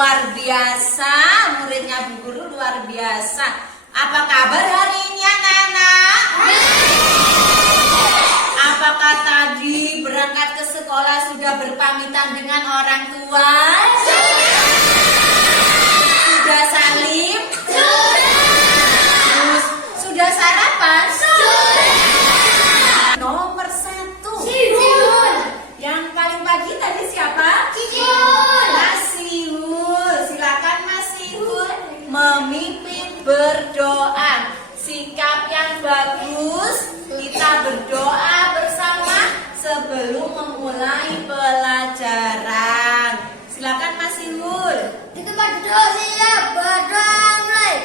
luar biasa, muridnya Bu Guru luar biasa. Apa kabar hari ini anak-anak? Apakah tadi berangkat ke sekolah sudah berpamitan dengan orang tua? Sudah salim? Terus, sudah sarapan? Nomor 1. Yang paling pagi tadi siapa? Mas Sihul. Silakan Mas Sihul memimpin berdoa. Sikap yang bagus, kita berdoa bersama sebelum memulai pelajaran. Silakan Mas Sihul. Di tempat duduk siap, berdoa mulai.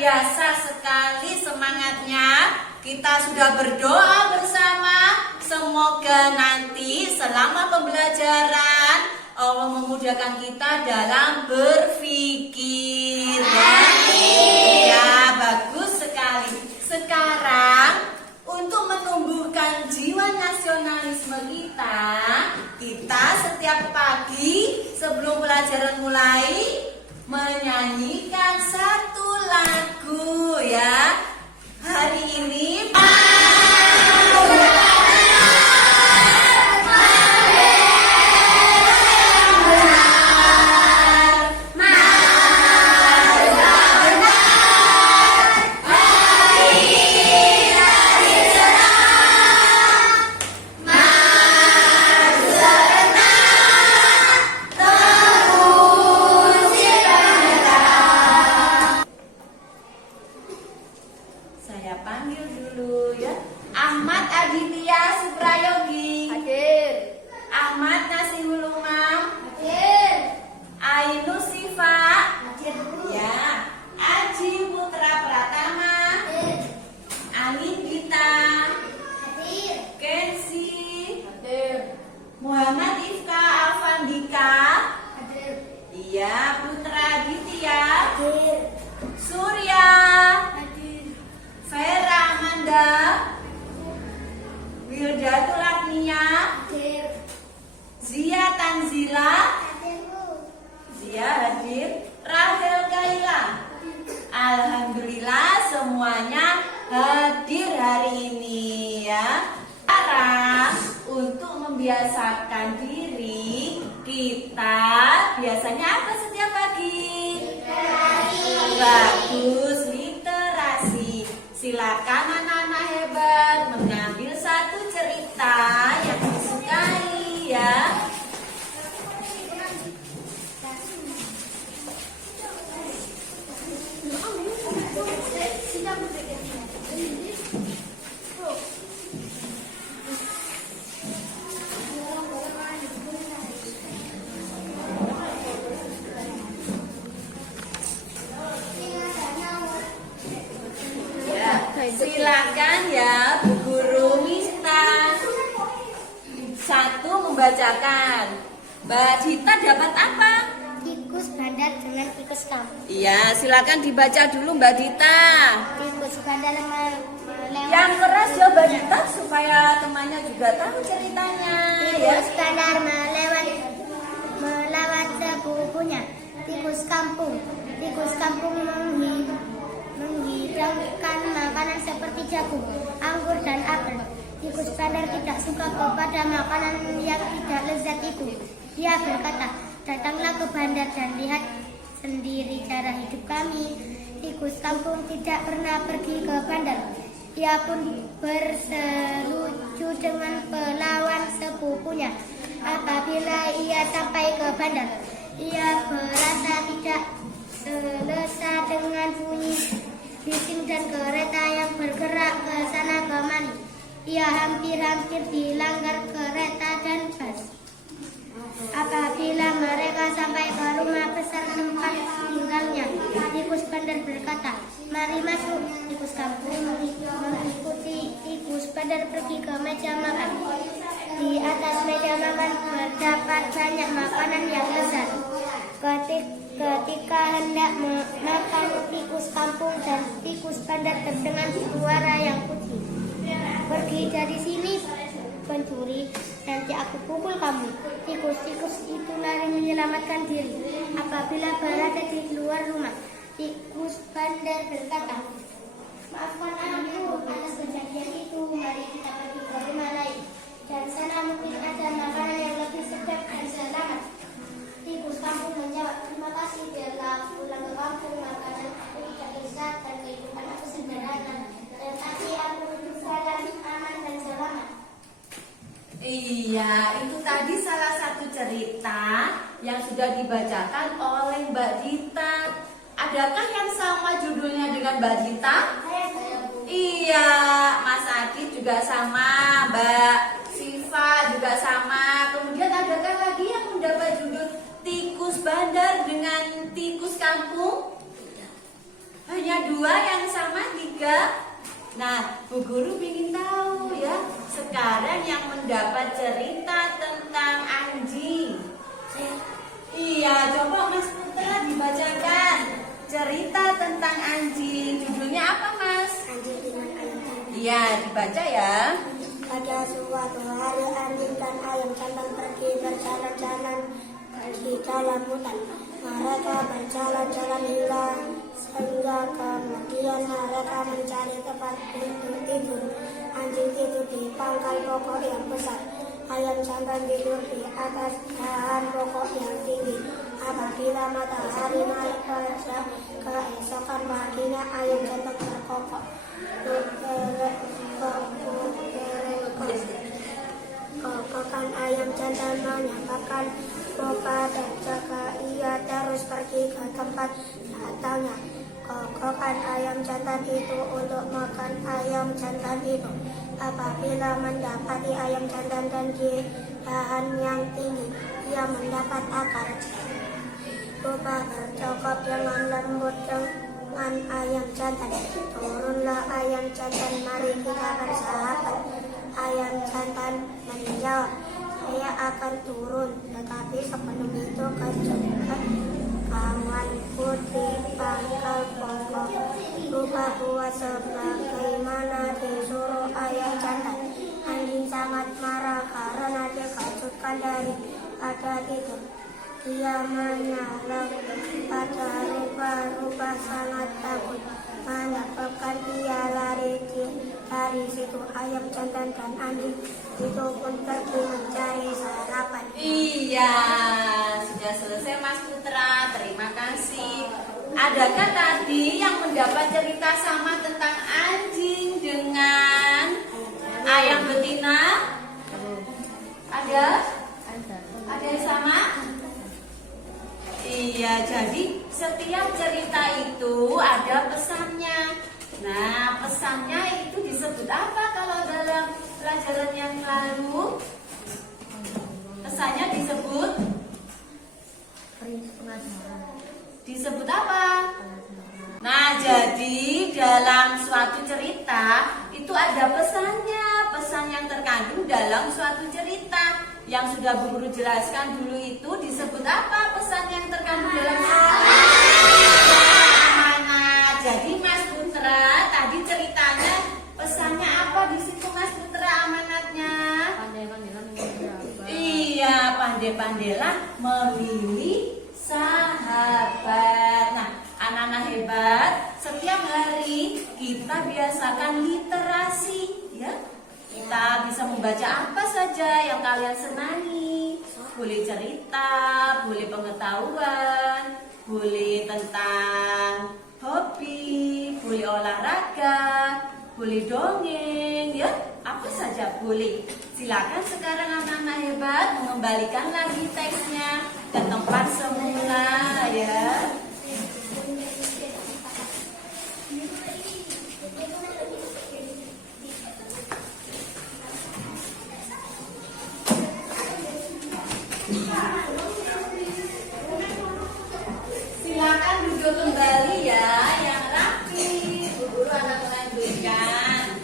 Biasa sekali semangatnya. Kita sudah berdoa bersama. Semoga nanti selama pembelajaran Allah memudahkan kita dalam berpikir. Ya, bagus sekali. Sekarang untuk menumbuhkan jiwa nasionalisme kita setiap pagi sebelum pelajaran mulai menyanyikan satu lagu ya. Hari ini saya panggil dulu ya. Ahmad Aditya Suprayogi. Hadir. Ahmad Nasihul Umam. Hadir. Ainus Sifa. Hadir. Ya. Aji Putra Pratama. Hadir. Anin Gita. Hadir. Kensi. Hadir. Muhammad Ifka Alfandika. Hadir. Iya. Putra Aditya. Hadir. Surya. Hadir. Vera Amanda. Wildatul Agnia. Hadir. Zia Tanzila. Hadir. Zia hadir. Rahel Kaila. Alhamdulillah semuanya hadir hari ini ya. Sekarang untuk membiasakan diri kita biasanya apa setiap pagi? Bagus, literasi. Silakan anak-anak hebat mengambil satu cerita yang disukai ya. Silakan ya Bu Guru minta satu membacakan. Mbak Dita dapat apa? Tikus bandar dengan tikus kampung. Iya, silakan dibaca dulu Mbak Dita. Tikus bandar melewati. Yang keras ya Mbak Dita supaya temannya juga tahu ceritanya. Ya. Tikus bandar melawat sepupunya. Tikus kampung menghidangkan makanan seperti jagung, anggur dan apel. Tikus bandar tidak suka kepada makanan yang tidak lezat itu. Dia berkata, datanglah ke bandar dan lihat sendiri cara hidup kami. Tikus kampung tidak pernah pergi ke bandar. Ia pun berselucu dengan pelawan sepupunya. Apabila ia sampai ke bandar, ia merasa tidak selesa dengan bunyi bising dan kereta yang bergerak ke sana kemari. Ia hampir-hampir dilanggar kereta dan bus. Apabila mereka sampai Bandar pergi ke meja makan. Di atas meja makan terdapat banyak makanan yang lezat. Ketika hendak makan, tikus kampung dan tikus bandar terdengar suara yang putih. Pergi dari sini, pencuri, nanti aku pukul kamu. Tikus-tikus itu lari menyelamatkan diri. Apabila berada di luar rumah, tikus bandar berkata, maafkan aku atas kejadian itu. Mari kita pergi ke rumah lain. Dan sana mungkin ada makanan yang lebih sedap dan selamat. Tikus kampung menjawab, terima kasih. Biarlah aku pulang ke kampung. Makanan aku tidak lezat dan kehidupan aku sederhana. Tetapi aku dalam aman dan selamat. Iya, itu tadi salah satu cerita yang sudah dibacakan oleh Mbak Dita. Adakah yang sama judulnya dengan Mbak Dita? Iya, Mas Adi juga sama, Mbak Siva juga sama. Kemudian adakah lagi yang mendapat judul tikus bandar dengan tikus kampung? Hanya 2 yang sama, 3. Nah, Bu Guru ingin tahu ya, sekarang yang mendapat cerita tentang anjing. Iya, coba Mas Putra dibacakan cerita tentang anjing. Judulnya apa, Mas? Anjing dengan ayam jantan. Iya, dibaca ya. Pada suatu hari anjing dan ayam jantan pergi berjalan-jalan di dalam hutan. Mereka berjalan-jalan hingga kemudian mereka mencari tempat untuk tidur. Anjing tidur di pangkal pokok yang besar. Ayam jantan tidur di atas dahan pokok yang tinggi. Apabila matahari naik pada keesokan paginya, ayam jantan berkokok. Kokokan ayam jantan menyamparkan muka dan jika ia terus pergi ke tempat datangnya. Kokokan ayam jantan itu untuk makan ayam jantan itu. Apabila mendapati ayam jantan dan di dahan yang tinggi, ia mendapat akar. Rupa bercokok dengan lembut dengan ayam jantan. Turunlah ayam jantan, mari kita bersahabat. Ayam jantan menjawab, saya akan turun, tetapi sebelum itu kejutkan kawanku di pangkal pokok. Rupa buat sebagaimana disuruh ayam jantan. Anjing sangat marah karena dikejutkan daripada itu. Dia menyalak pada rupa sangat takut, menyebabkan ia lari dari situ. Ayam jantan dan anjing itu pun pergi mencari sarapan. Iya, sudah selesai Mas Putra. Terima kasih. Adakah tadi yang mendapat cerita sama tentang anjing dengan ayam betina? Ada? Ada yang sama? Iya, jadi setiap cerita itu ada pesannya. Nah, pesannya itu disebut apa kalau dalam pelajaran yang lalu? Pesannya disebut apa? Nah, jadi dalam suatu cerita itu ada pesannya. Pesan yang terkandung dalam suatu cerita yang sudah Bu Guru jelaskan dulu itu disebut apa? Pesan yang terkandung dalam amanat. Jadi Mas Putra tadi ceritanya pesannya apa di situ Mas Putra amanatnya? Iya, pandai-pandailah memilih sahabat. Nah, anak-anak hebat, setiap hari kita biasakan literasi, ya. Kita bisa membaca apa saja yang kalian senangi. Boleh cerita, boleh pengetahuan, boleh tentang hobi, boleh olahraga, boleh dongeng, ya. Apa saja boleh. Silakan sekarang anak-anak hebat mengembalikan lagi teksnya ke tempat semula, ya. Silakan duduk kembali ya, yang rapi. Bu Guru akan melanjutkan.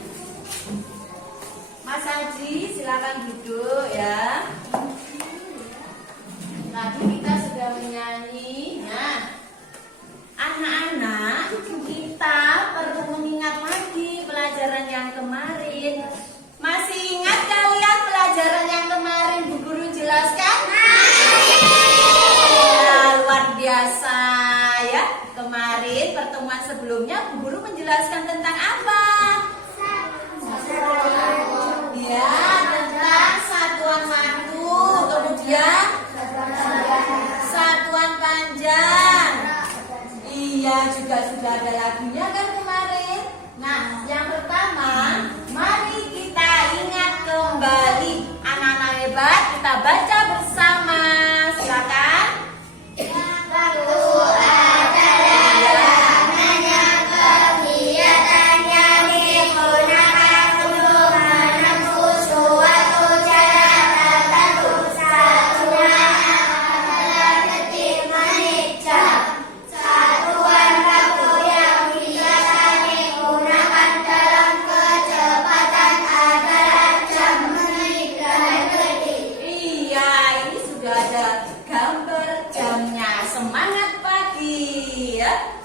bernyanyi. Nah, anak-anak, kita perlu mengingat lagi pelajaran yang kemarin. Masih ingat kalian pelajaran yang kemarin Bu Guru jelaskan? Ya, luar biasa ya. Kemarin pertemuan sebelumnya Bu Guru menjelaskan tentang apa? Ya, tentang satuan waktu, kemudian satuan panjang. Iya, juga sudah ada lagunya kan kemarin. Nah, yang pertama, mari kita ingat kembali. Anak-anak hebat, kita baca bersama. Silakan.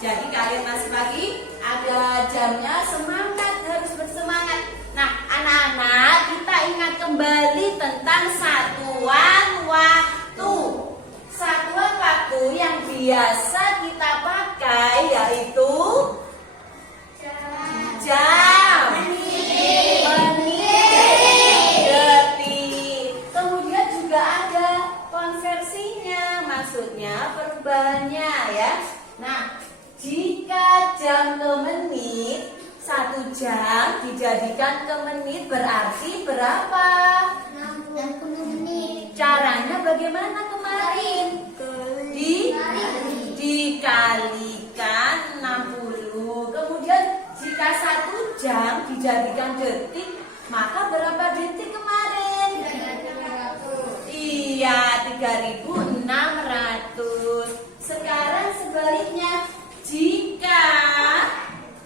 Jadi kalian masih pagi ada jamnya, semangat, harus bersemangat. Nah, anak-anak, kita ingat kembali tentang satuan waktu. Satuan waktu yang biasa kita pakai yaitu jam, menit, detik. Kemudian juga ada konversinya, maksudnya perubahannya ya. Nah, jika jam ke menit, 1 jam dijadikan ke menit berarti berapa? 60 menit. Caranya bagaimana kemarin? Dikalikan 60. Kemudian jika 1 jam dijadikan detik, maka berapa detik kemarin? 300. Iya, 3.600. Sekarang sebaliknya, jika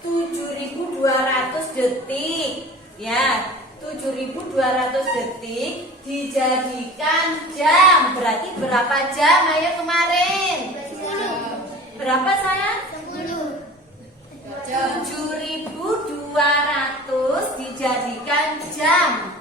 7.200 detik, ya 7.200 detik dijadikan jam, berarti berapa jam ayo kemarin? 10. Berapa sayang? 10. 7.200 dijadikan jam.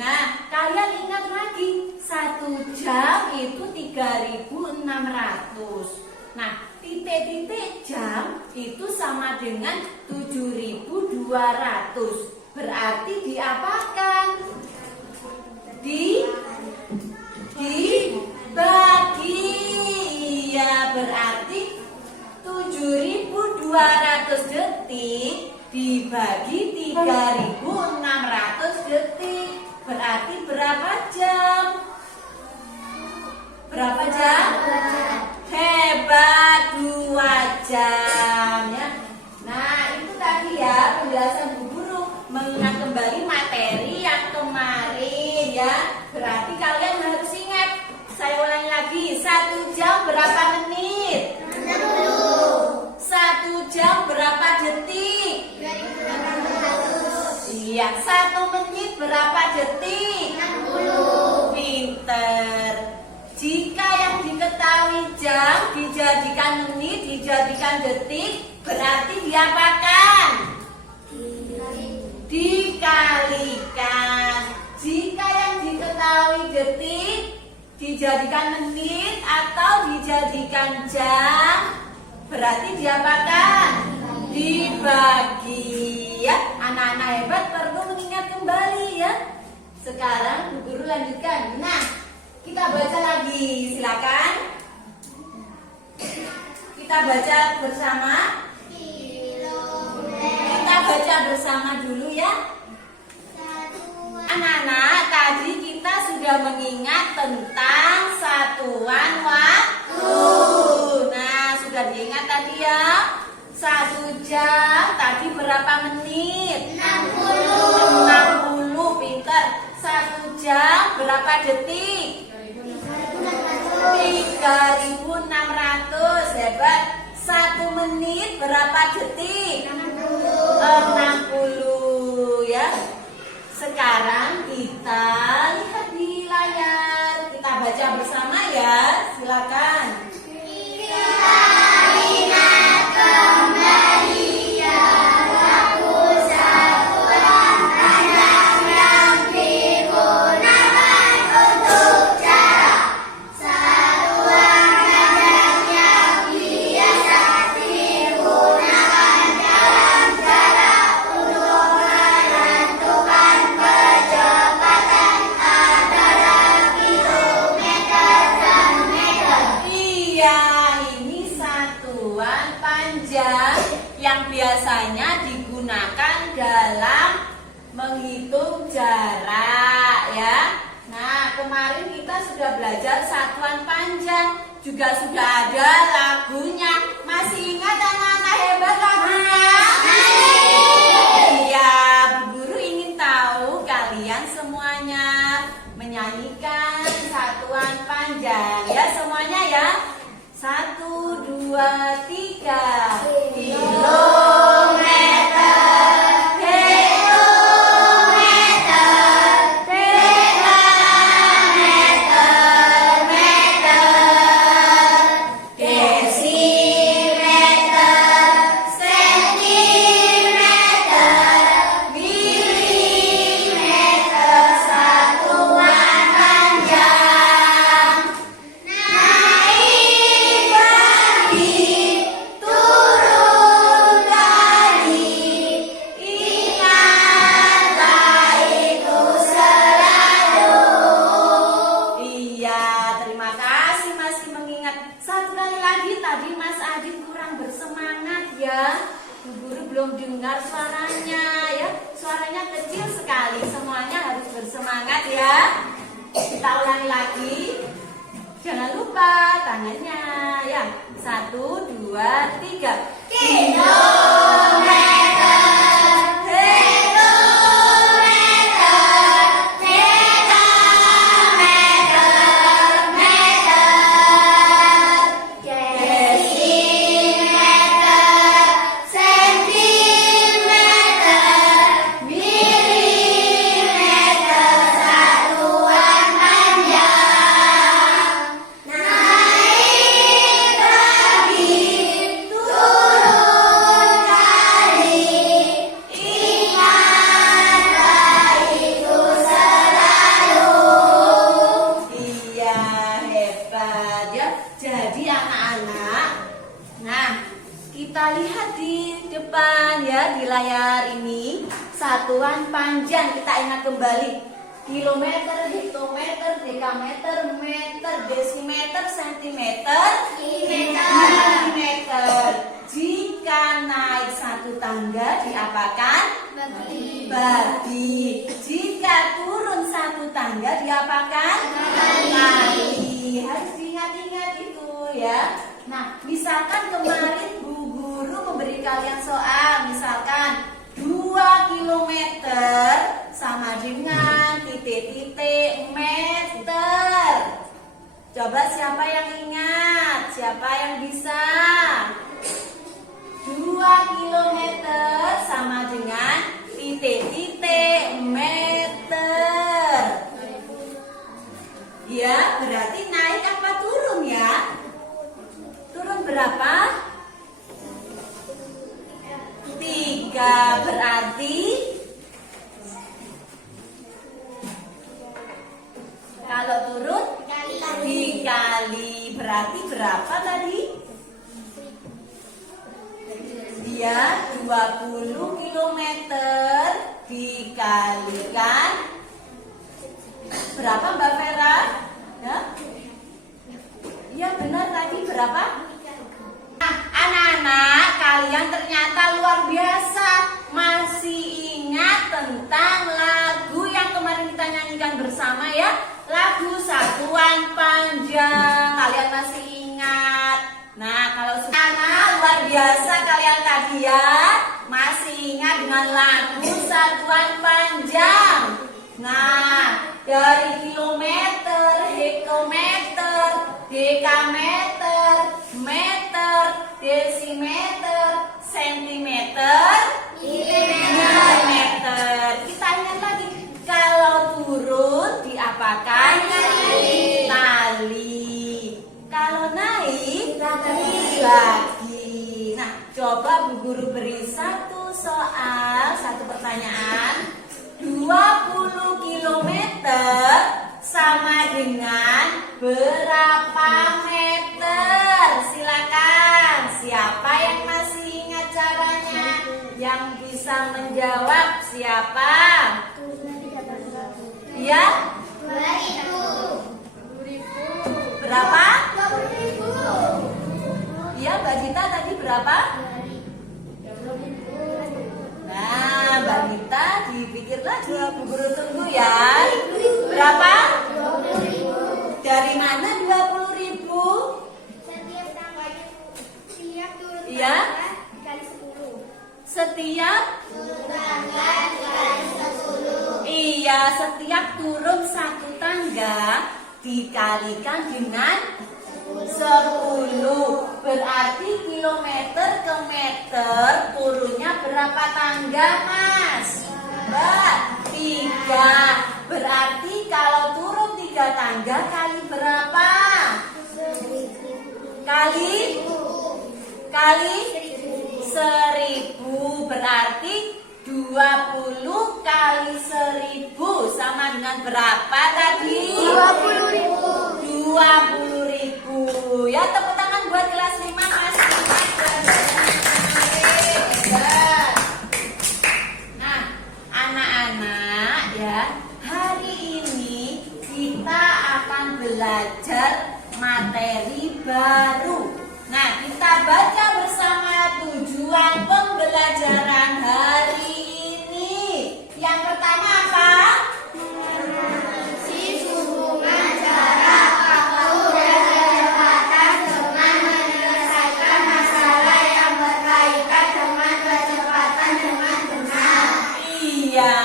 Nah, kalian ingat lagi, 1 jam itu 3.600. Nah, titik-titik jam itu sama dengan 7.200. Berarti diapakan? Dibagi. Ya, berarti 7.200 detik dibagi 3.600 detik. Berarti berapa jam? Berapa jam? Hebat, 2 jam ya. Nah, itu tadi ya penjelasan Bu Guru mengingat kembali materi yang kemarin ya. Berarti kalian harus ingat. Saya ulangi lagi, 1 jam berapa menit? 60. 1 jam berapa detik? 3.600. Iya, 1 menit berapa detik? 60. Pinter. Jika yang diketahui jam dijadikan menit, dijadikan detik, berarti diapakan? Dikalikan. Jika yang diketahui detik dijadikan menit atau dijadikan jam, berarti diapakan? Dibagi. Ya, anak-anak hebat perlu mengingat kembali ya. Sekarang Bu Guru lanjutkan. Nah, kita baca lagi, silakan. Kita baca bersama. Kita baca bersama dulu ya. Anak-anak, tadi kita sudah mengingat tentang satuan waktu. Nah, sudah diingat tadi ya. 1 jam tadi berapa menit? 60. Pinter. 1 jam berapa detik? 3.600. Hebat. 1 menit berapa detik? 60 ya. Sekarang kita lihat di layar. Kita baca bersama ya. Silakan. Yang biasanya digunakan dalam menghitung jarak ya. Nah, kemarin kita sudah belajar satuan panjang, juga sudah ada lagunya. Masih ingat anak-anak hebat lagunya? Iya, Bu Guru ingin tahu kalian semuanya menyanyikan satuan panjang ya, semuanya ya. 1, 2, 3. Satu kali lagi, tadi Mas Adit kurang bersemangat ya. Bu Guru belum dengar suaranya ya. Suaranya kecil sekali. Semuanya harus bersemangat ya. Kita ulangi lagi. Jangan lupa tangannya ya. 1, 2, 3. Kilometer. Jadi anak-anak, nah kita lihat di depan ya, di layar ini satuan panjang. Kita ingat kembali: kilometer, hektometer, dekameter, meter, desimeter, sentimeter, milimeter. Jika naik satu tangga diapakan? Bagi. Jika turun satu tangga diapakan? Kali. Harus diingat-ingat itu ya. Nah, misalkan kemarin Bu Guru memberi kalian soal, misalkan 2 kilometer sama dengan titik-titik meter. Coba siapa yang ingat? Siapa yang bisa? 2 kilometer sama dengan titik-titik meter. Ya, berarti naik apa turun ya? Turun berapa? 3. Berarti kalau turun dikali. Berarti berapa tadi? Dia 20 km dikalikan berapa Mbak Vera? Ya? Iya benar, tadi berapa? Nah, anak-anak, kalian ternyata luar biasa masih ingat tentang lagu yang kemarin kita nyanyikan bersama ya. Lagu Satuan Panjang. Kalian masih ingat? Nah, kalau anak luar biasa kalian tadi ya, masih ingat dengan lagu Satuan Panjang. Nah, dari kilometer, hektometer, dekameter, meter, desimeter, sentimeter, milimeter. Kita ingat lagi, kalau turun diapakan? Tali. Kalau naik bagi. Nah, coba Bu Guru beri satu soal, satu pertanyaan. 20 kilometer sama dengan berapa meter? Silakan. Siapa yang masih ingat caranya? Yang bisa menjawab siapa? Ya? 2000. Berapa? 20.000. Ya, Mbak Dita tadi berapa? Nah, Mbak Dita dipikir lagi. Bu Guru tunggu ya. Berapa? 20.000. Dari mana 20.000? Setiap tanggalnya, setiap turun Iya. tangga dikali 10. Setiap? Turun tangga dikali 10. Iya, setiap turun satu tangga dikalikan dengan 10. Berarti kilometer ke meter turunnya berapa tangga, Mas? Mbak, 3. Berarti kalau turun 3 tangga kali berapa? Kali 1000. Berarti 20 kali 1000 sama dengan berapa tadi? 20.000. 20.000. Ya, tepuk tangan buat kelas 5 Mas. Nah, anak-anak ya, hari ini kita akan belajar materi baru. Nah, kita baca bersama tujuan pembelajaran hari ini. Yang pertama apa? Analisis hubungan jarak waktu dan kecepatan dengan menyelesaikan masalah yang berkaitan dengan kecepatan dengan benar. Iya,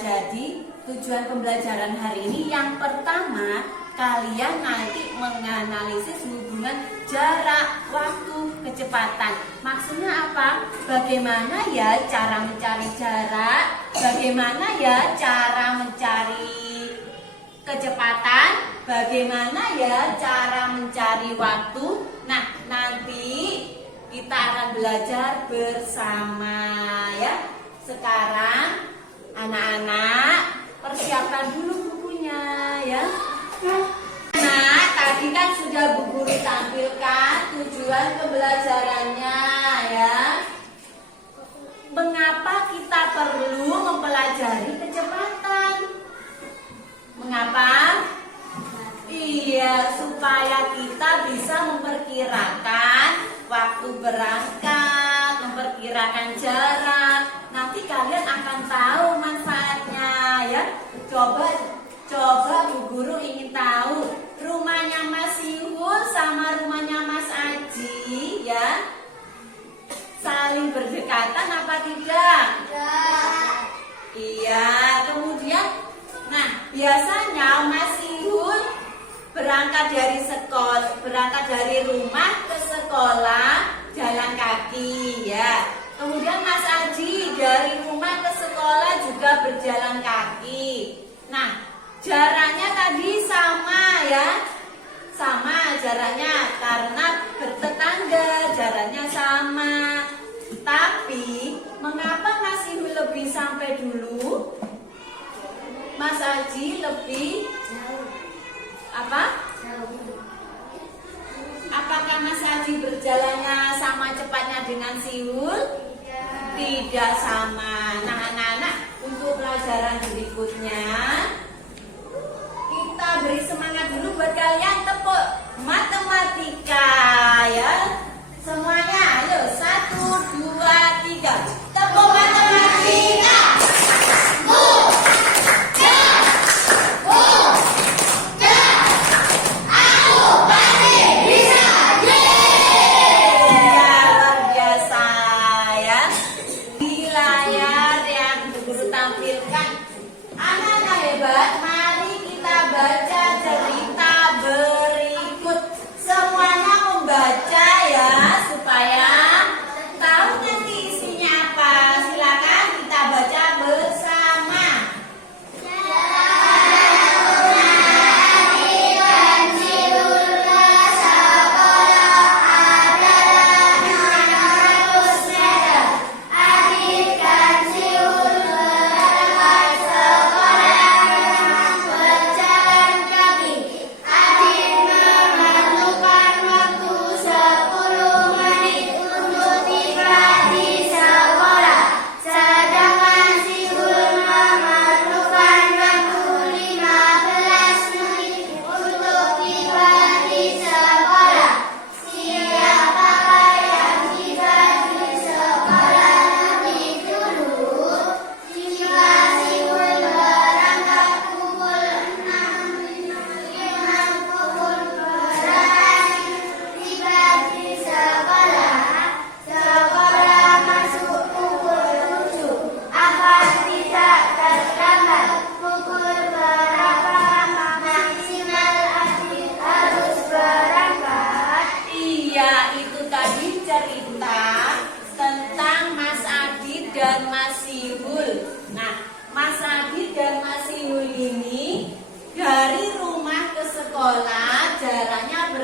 jadi tujuan pembelajaran hari ini yang pertama, kalian nanti menganalisis hubungan jarak, waktu, kecepatan. Maksudnya apa? Bagaimana ya cara mencari jarak? Bagaimana ya cara mencari kecepatan? Bagaimana ya cara mencari waktu? Nah, nanti kita akan belajar bersama ya. Sekarang anak-anak persiapkan dulu bukunya ya. Nah, tadi kan sudah Bu Guru tampilkan tujuan pembelajarannya ya. Mengapa kita perlu mempelajari kecepatan? Mengapa? Iya, supaya kita bisa memperkirakan waktu berangkat, memperkirakan jarak. Nanti kalian akan tahu manfaatnya ya. Coba Bu Guru ingin tahu rumahnya Mas Ihul sama rumahnya Mas Aji ya, saling berdekatan apa tidak? Iya, kemudian nah biasanya Mas Ihul berangkat dari rumah ke sekolah jalan kaki ya. Kemudian Mas Aji dari rumah ke sekolah juga berjalan kaki. Nah, jaraknya tadi sama ya. Sama jaraknya karena bertetangga, jaraknya sama. Tapi mengapa Mas Ihul lebih sampai dulu? Mas Aji lebih apa? Apakah Mas Aji berjalannya sama cepatnya dengan si Ihul? Tidak sama. Nah, anak-anak, untuk pelajaran berikutnya kita beri semangat dulu buat kalian, tepuk matematika ya. Semuanya, ayo 1, 2, 3. Tepuk matematika. Anak-anak hebat, mari kita baca cerita berikut.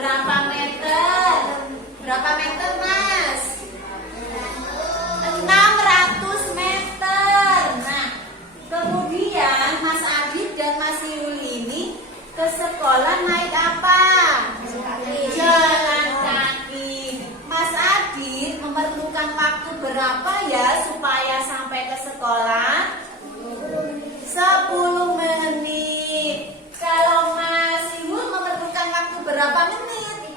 berapa meter? Berapa meter, Mas? 600 meter. Nah, kemudian Mas Adit dan Mas Yul ini ke sekolah naik apa? Jalan kaki. Mas Adit memerlukan waktu berapa ya supaya sampai ke sekolah? 10 menit. Kalau Mas Yul memerlukan waktu berapa menit?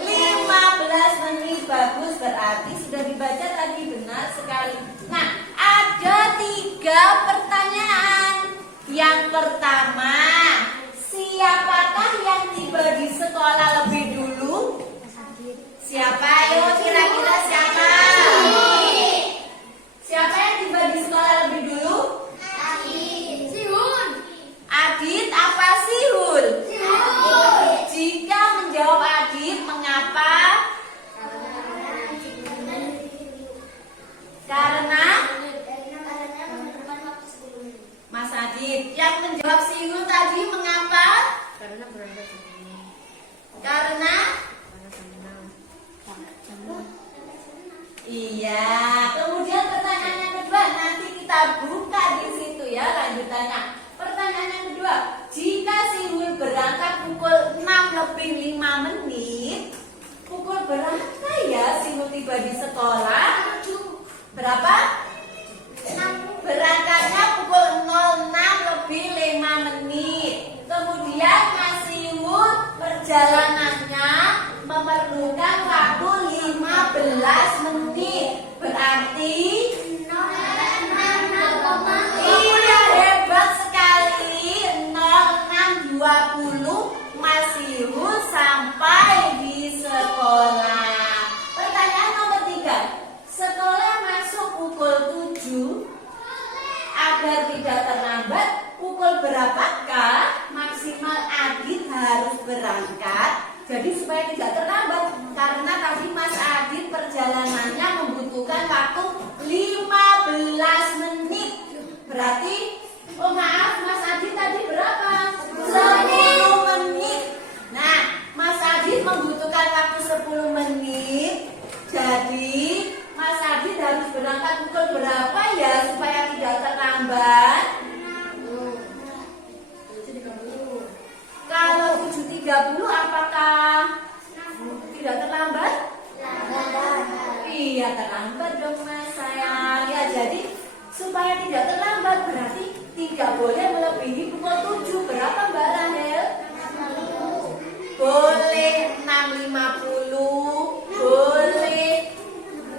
15 menit. Bagus, berarti sudah dibaca tadi, benar sekali. Nah, ada 3 pertanyaan. Yang pertama, siapakah yang tiba di sekolah lebih dulu? Siapa? Ayo, kira-kira siapa? Siapa yang tiba di sekolah lebih dulu? Adit apa Sihul? Jika menjawab Adit, mengapa? Karena Mas Adit. Yang menjawab Sihul tadi mengapa? Karena berangkat ini. Karena? Iya. Kemudian pertanyaan yang kedua, nanti kita buka di situ ya lanjutannya. Pertanyaan yang kedua, jika Sihul berangkat pukul 6 lebih 5 menit, pukul berapa ya Sihul tiba di sekolah? Berapa? Berangkatnya pukul 06 lebih 5 menit. Kemudian Mas Sihul perjalanannya memerlukan waktu 15 menit. Berarti iya, hebat sekali. 06.20 Mas Sihul sampai di sekolah. Pertanyaan nomor 3. Sekolah masuk pukul 7. Agar tidak terlambat, pukul berapakah maksimal Adit harus berangkat? Jadi supaya tidak terlambat, karena tadi Mas Adit perjalanannya membutuhkan waktu 15 menit. Berarti, oh maaf, Mas Adit tadi berapa? 10 menit. Nah, Mas Adit membutuhkan waktu 10 menit. Jadi, Mas Adit harus berangkat pukul berapa ya supaya tidak terlambat? Kalau 7.30 apakah tidak terlambat? Iya, terlambat dong Mas sayang. Ya, jadi supaya tidak terlambat berarti tidak boleh melebihi pukul 7. Berapa Mbak Rahel? Boleh 6.50, boleh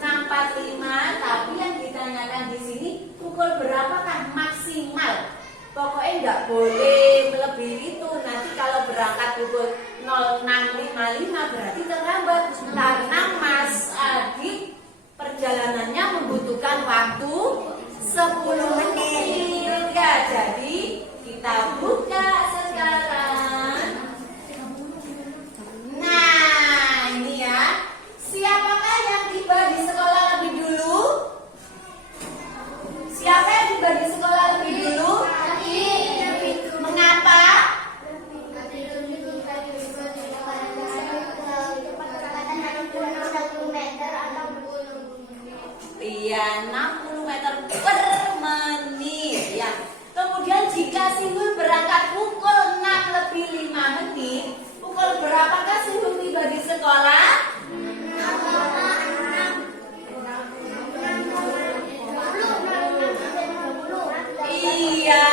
6.45, tapi yang ditanyakan di sini pukul berapa kan maksimal. Pokoknya nggak boleh melebihi itu. Nanti kalau berangkat pukul 06.55 berarti terlambat. Karena Mas Adit perjalanannya membutuhkan waktu 10 menit. Ya, jadi kita buka sekarang. Nah, ini ya. Siapakah yang tiba di sekolah lebih dulu? Siapa yang tiba di sekolah lebih dulu? Mengapa? Iya, 60 meter per menit ya. Kemudian jika Sihul berangkat pukul 6 lebih 5 menit, pukul berapakah Sihul tiba di sekolah? Iya,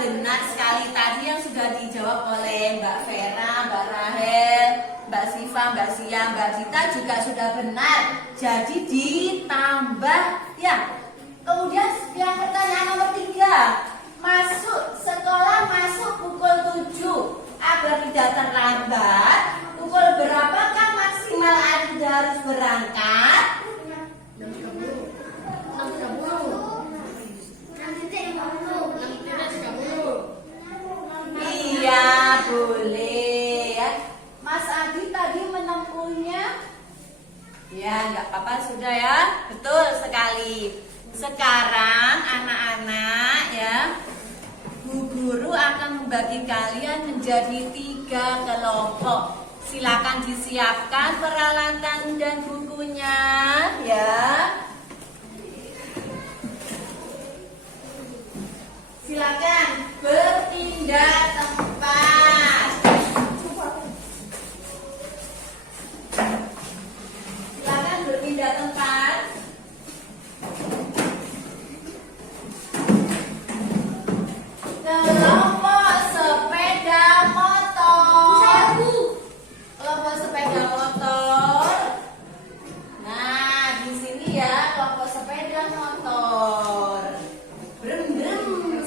benar sekali tadi yang sudah dijawab oleh Mbak Vera, Mbak Rahel, Mbak Siva, Mbak Sia, Mbak Dita juga sudah benar. Jadi ditambah ya. Kemudian yang pertanyaan nomor 3. Masuk sekolah masuk pukul 7. Agar tidak terlambat, pukul berapakah maksimal Anda harus berangkat? 6.30. Iya, boleh ya. Mas Adi tadi menempuhnya. Ya, nggak apa-apa sudah ya. Betul sekali. Sekarang anak-anak ya, Bu Guru akan membagi kalian menjadi 3 kelompok. Silakan disiapkan peralatan dan bukunya ya. Silakan berpindah tempat. Silakan berpindah tempat. Kelompok sepeda motor. Kelompok sepeda motor. Nah, di sini ya kelompok sepeda motor. Brem brem.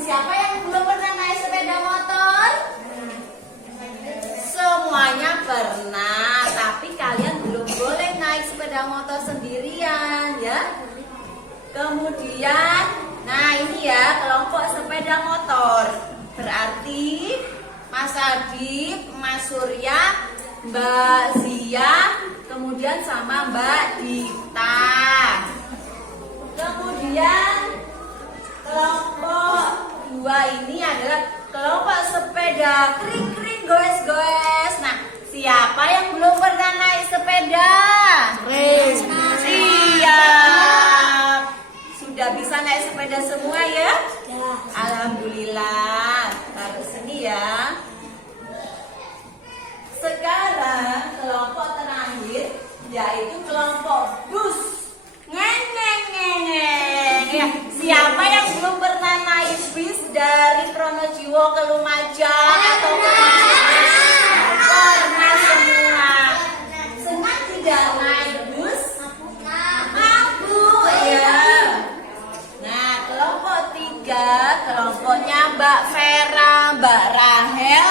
Siapa yang belum pernah naik sepeda motor? Semuanya pernah, tapi kalian belum boleh naik sepeda motor sendirian ya. Kemudian, nah ini ya kelompok sepeda motor. Berarti Mas Adib, Mas Surya, Mbak Zia, kemudian sama Mbak Dita. Kemudian kelompok dua ini adalah kelompok sepeda kring-kring goes-goes. Nah, siapa yang belum pernah naik sepeda? Siap. Sudah bisa naik sepeda semua ya? Alhamdulillah. Taruh sini ya. Sekarang kelompok terakhir yaitu kelompok bus. Ngeng ngeng ngeng ngeng. Ya, siapa yang belum pernah naik bis dari Pronojiwo ke Lumajang atau ke pernah semua? Senang tidak naik bus? Aku ya. Nah, kelompok tiga, kelompoknya Mbak Vera, Mbak Rahel,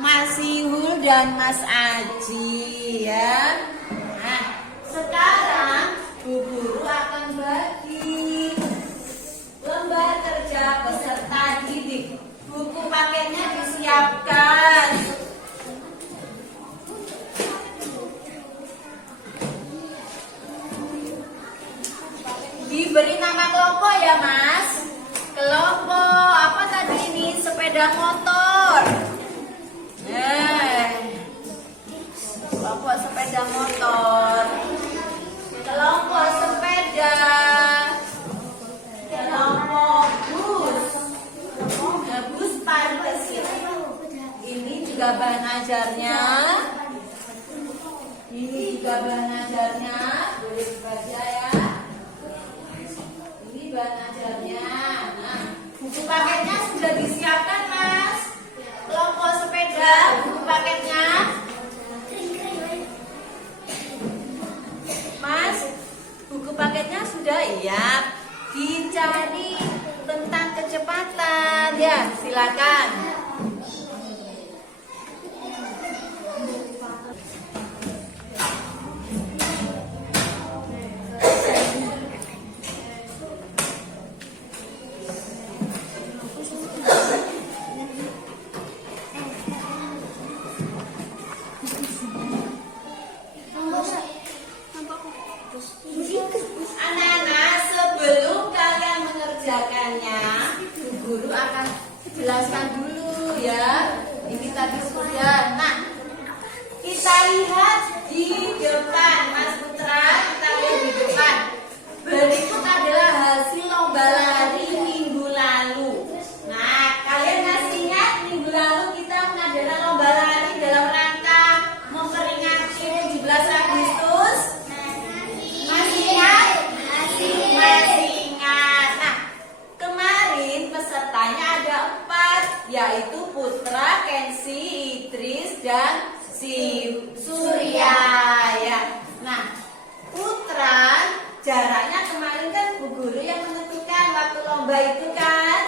Mas Ihul dan Mas Aji ya. Nah, sekarang Bu Guru akan bagi lembar kerja peserta didik. Buku paketnya disiapkan. Diberi nama kelompok ya Mas. Kelompok apa tadi ini? Sepeda motor. Kelompok sepeda motor. Kelompok sepeda. Kelompok bus. Nah, bus pantesin. Ini juga bahan ajarnya. Ini juga bahan ajarnya. Boleh dibaca ya. Ini bahan ajarnya. Nah, buku paketnya sudah disiapkan Mas. Kelompok sepeda, buku paketnya. Mas, buku paketnya sudah iya. Dicari tentang kecepatan ya, silakan. Anak-anak, sebelum kalian mengerjakannya, Bu Guru akan jelaskan dulu ya. Ini tadi sudah. Nah, kita lihat di depan, Mas Putra, kita lihat di depan. Berikut adalah hasil lomba lari minggu lalu. Nah, kalian masih ingat minggu lalu kita mengadakan lomba lari dalam rangka memperingati 17 Agustus? Masih ingat? Masih ingat. Nah, kemarin pesertanya ada 4, yaitu Putra, Kensi, Idris, dan si Surya ya. Nah, Putra jaraknya kemarin kan Bu Guru yang menentukan waktu lomba itu kan.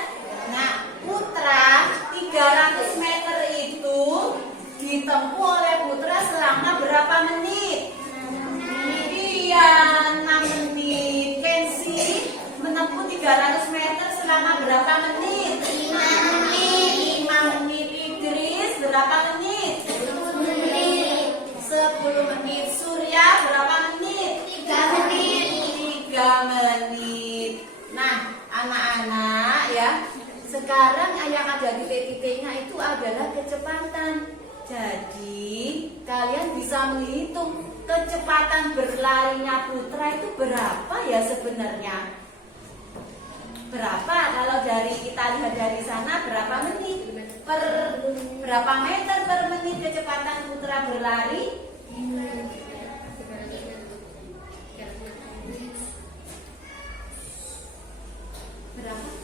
Nah, Putra 300 meter itu ditempuh oleh Putra selama berapa menit? Iya, 6 menit. Kensi menempuh 300 meter selama berapa menit? 5 menit. 5 menit. Idris berapa menit? 10 menit. 10 menit. Surya berapa menit? 3 menit. 3 menit. Nah, anak-anak ya, sekarang yang ada di titiknya itu adalah kecepatan. Jadi kalian bisa menghitung kecepatan berlarinya Putra itu berapa ya sebenarnya? Berapa kalau dari kita lihat dari sana berapa menit per berapa meter per menit kecepatan Putra berlari? Berapa?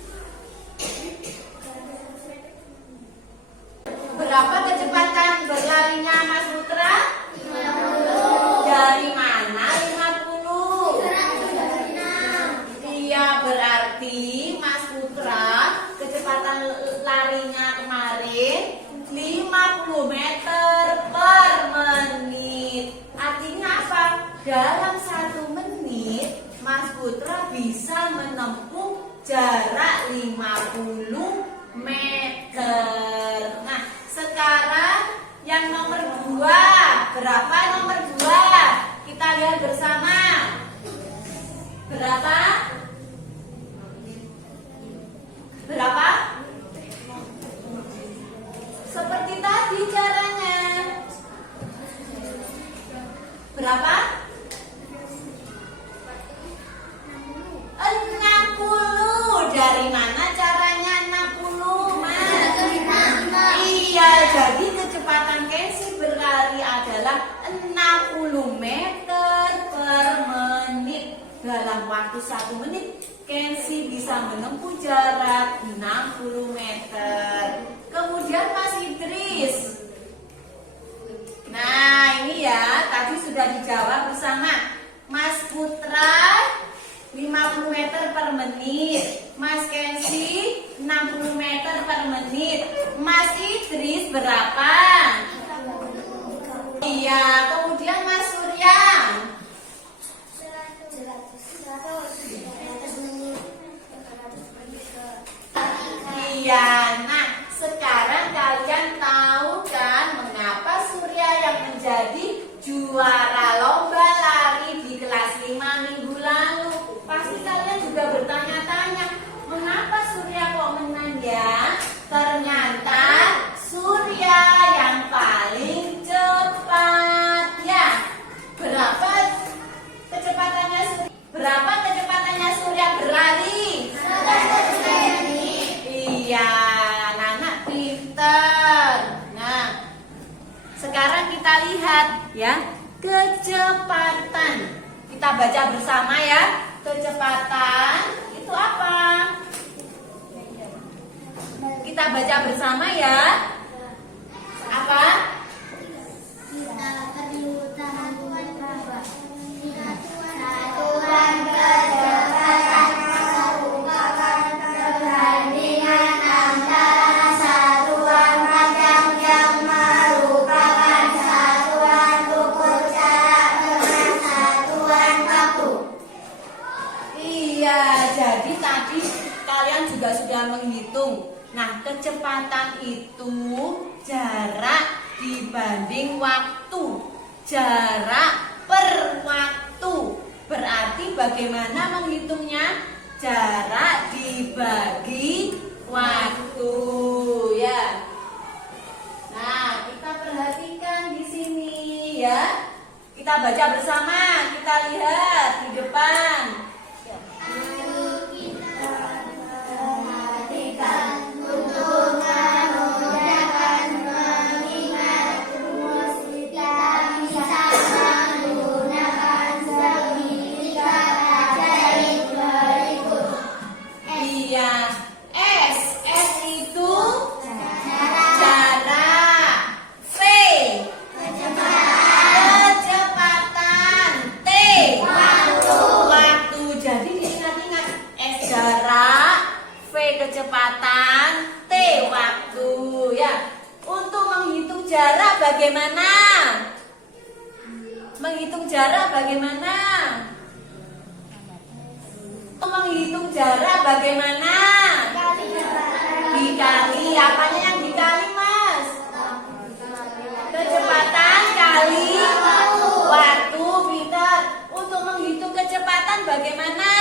Berapa kecepatan berlarinya Mas Putra? 50. Dari mana 50? Iya, berarti Mas Putra kecepatan larinya kemarin 50 meter per menit. Artinya apa? Dalam 1 menit Mas Putra bisa menempuh jarak 50 meter. Nah, sekarang yang nomor 2. Berapa nomor 2? Kita lihat bersama. Berapa? Berapa? Seperti tadi caranya. Berapa? 60. Dari mana caranya 60, Mas? Iya, jadi kecepatan Kenzi berlari adalah 60 meter per menit. Dalam waktu 1 menit, Kenzi bisa menempuh jarak 60 meter. Kemudian Mas Idris. Nah, ini ya, tadi sudah dijawab bersama. Mas Putra 50 meter per menit, Mas Kenzi 60 meter per menit, Mas Idris berapa? Iya, kemudian Mas Surya. Iya, nah sekarang kalian tahu kan mengapa Surya yang menjadi juara lomba lari di kelas 5 minggu lalu? Pasti kalian juga bertanya-tanya, mengapa Surya kok menang ya? Ternyata Surya yang paling cepat ya. Berapa kecepatannya Surya? Berapa kecepatannya Surya berlari? 100 menit. Iya, anak-anak pinter. Nah, sekarang kita lihat ya kecepatan. Kita baca bersama ya. Kecepatan itu apa? Kita baca bersama ya. Apa? Kita perlu satuan berapa? Satuan kecepatan merupakan perbandingan antara satuan panjang yang merupakan satuan ukur jarak dengan satuan waktu. Iya, jadi tadi kalian juga sudah menghitung. Nah, kecepatan itu jarak dibanding waktu. Jarak per waktu. Berarti bagaimana menghitungnya? Jarak dibagi waktu, ya. Nah, kita perhatikan di sini ya. Kita baca bersama, kita lihat di depan. Mari kita perhatikan untuk memudahkan mengingat rumus. Kita bisa menggunakan segitiga ajaib berikut. Iya, S itu Jarak, jarak, V kecepatan, kecepatan, T waktu. waktu. Jadi diingat-ingat, S jarak, V kecepatan, T waktu ya. Untuk menghitung jarak bagaimana? Menghitung jarak bagaimana? Untuk menghitung jarak bagaimana? Dikali, apanya yang dikali, Mas? Kecepatan kali waktu, Peter. Untuk menghitung kecepatan bagaimana?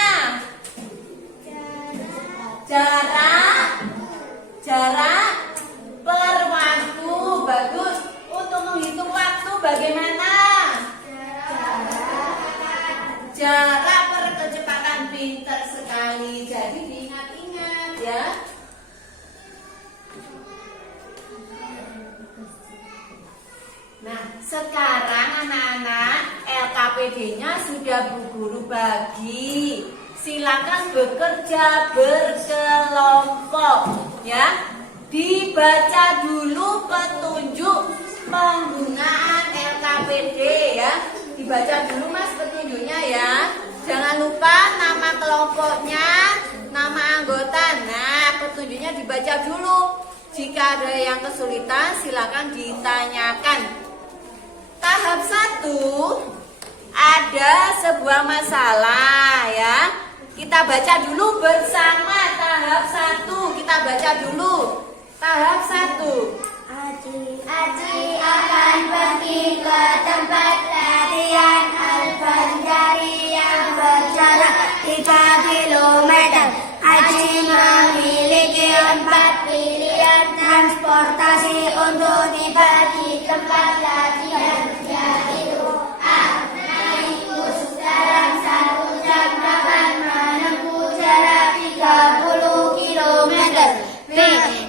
Jarak per waktu. Bagus. Jarak kecepatan pinter sekali. Jadi diingat-ingat ya. Nah, sekarang anak-anak LKPD-nya sudah Bu Guru bagi. Silakan bekerja berkelompok ya. Dibaca dulu petunjuk penggunaan LKPD ya. Dibaca dulu Mas petunjuknya ya. Jangan lupa nama kelompoknya, nama anggota. Nah, petunjuknya dibaca dulu. Jika ada yang kesulitan silakan ditanyakan. Tahap 1 ada sebuah masalah ya. Kita baca dulu bersama tahap 1. Kita baca dulu. Tahap 1. Aji akan pergi ke tempat latihan Al-Banjari yang berjarak 3 kilometer. Aji memiliki 4 pilihan transportasi untuk tiba di tempat latihan, yaitu A. Naik bus dalam 1 jam dapat menempuh jarak 30 kilometer. B.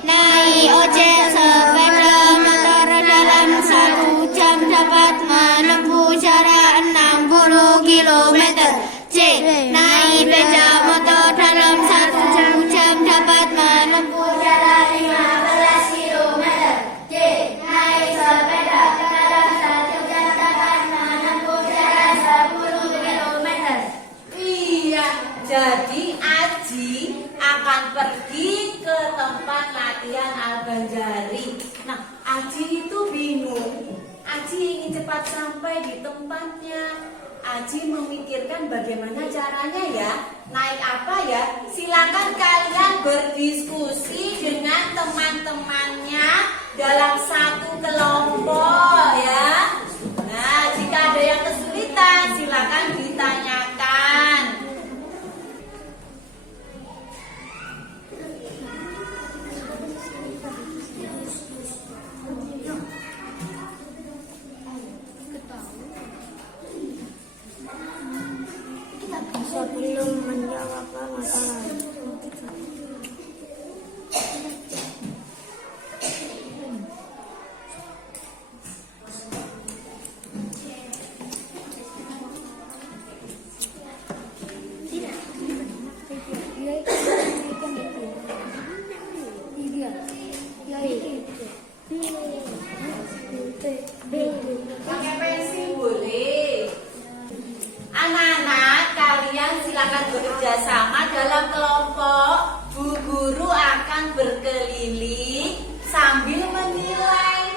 Naik ojek sepeda motor dalam 1 jam dapat menempuh jarak 60 kilometer. C. Naik beca motor dalam 1 jam dapat menempuh jarak 15 kilometer. D. Naik sepeda dalam 1 jam dapat menempuh jarak 10 kilometer. Iya, jadi Aji akan pergi ke tempat latihan Al-Banjari. Nah, Aji itu bingung. Aji ingin cepat sampai di tempatnya. Aji memikirkan bagaimana caranya ya. Naik apa ya? Silakan kalian berdiskusi dengan teman-temannya dalam 1 kelompok ya. Nah, jika ada yang kesulitan silakan ditanyakan. Sebelum menjawab masalah, Pakai pensil boleh. Anak-anak, kalian silakan bekerja sama dalam kelompok. Bu Guru akan berkeliling sambil menilai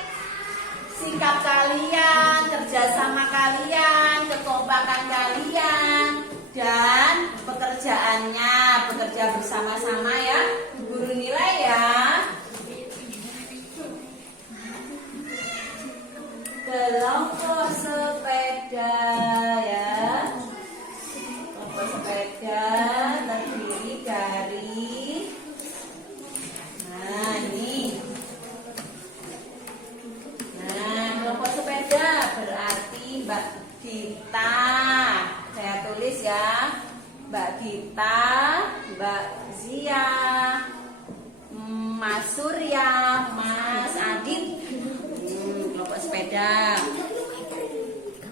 sikap kalian, kerjasama kalian, kekompakan kalian, dan pekerjaannya. Bekerja bersama-sama ya. Bu Guru nilai ya. Kelompok sepeda ya. Kelompok sepeda terdiri dari, nah ini. Nah, kelompok sepeda berarti Mbak Dita. Saya tulis ya. Mbak Dita, Mbak Zia, Mas Surya, Mas Adit. Kelompok sepeda.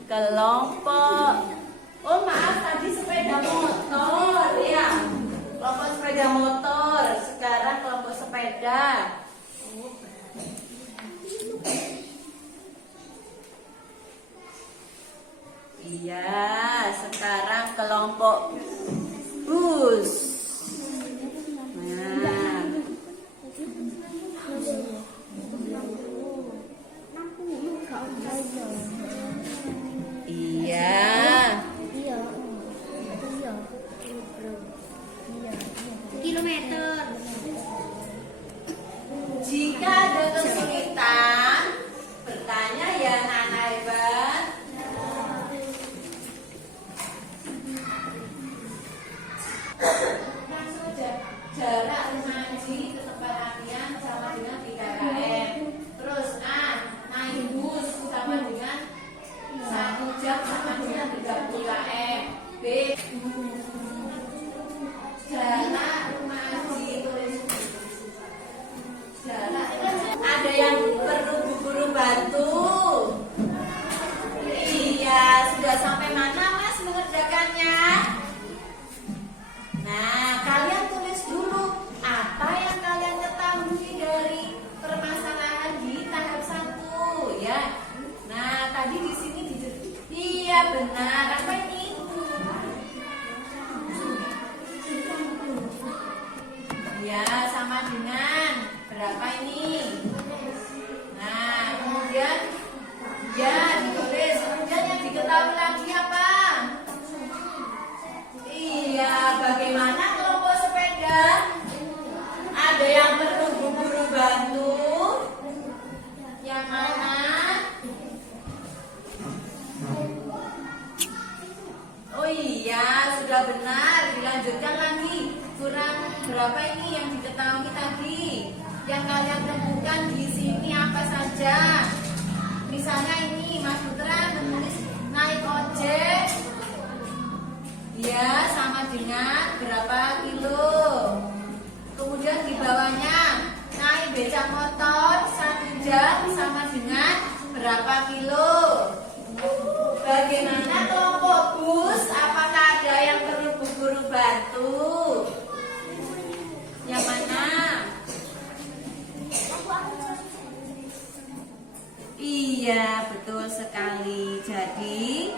Kelompok, oh maaf tadi sepeda motor ya. Kelompok sepeda motor. Sekarang kelompok sepeda. Iya, sekarang kelompok bus. Nah, iya. kilometer. Jika ada kesulitan, bertanya ya Nana hebat. Langsung aja. Jarak rumah Aji ke tempat latihan sama dengan 3 km. Terus A, naik bus sama dengan Jarak rumah ditulis. Jarak. Ada yang perlu guru bantu? Iya, sudah sampai mana Mas mengerjakannya? Nah, kalian tulis dulu apa yang kalian ketahui dari permasalahan di tahap 1 ya. Nah, tadi di sini iya benar. Apa ini? Ya, sama dengan berapa ini? Nah, kemudian ya ditulis. Kemudian yang diketahui lagi apa? Iya, bagaimana kelompok sepeda? Ada yang perlu guru bantu? Yang mana? Oh iya, sudah benar. Dilanjutkan lagi. Kurang berapa ini yang diketahui tadi? Yang kalian temukan di sini apa saja? Misalnya ini Mas Putra menulis naik ojek. Ya, sama dengan berapa kilo. Kemudian di bawahnya naik becak motor 1 jam sama dengan berapa kilo. Bagaimana kelompok bus? Apakah ada yang perlu Bu Guru bantu? Yang mana? Iya, betul sekali. Jadi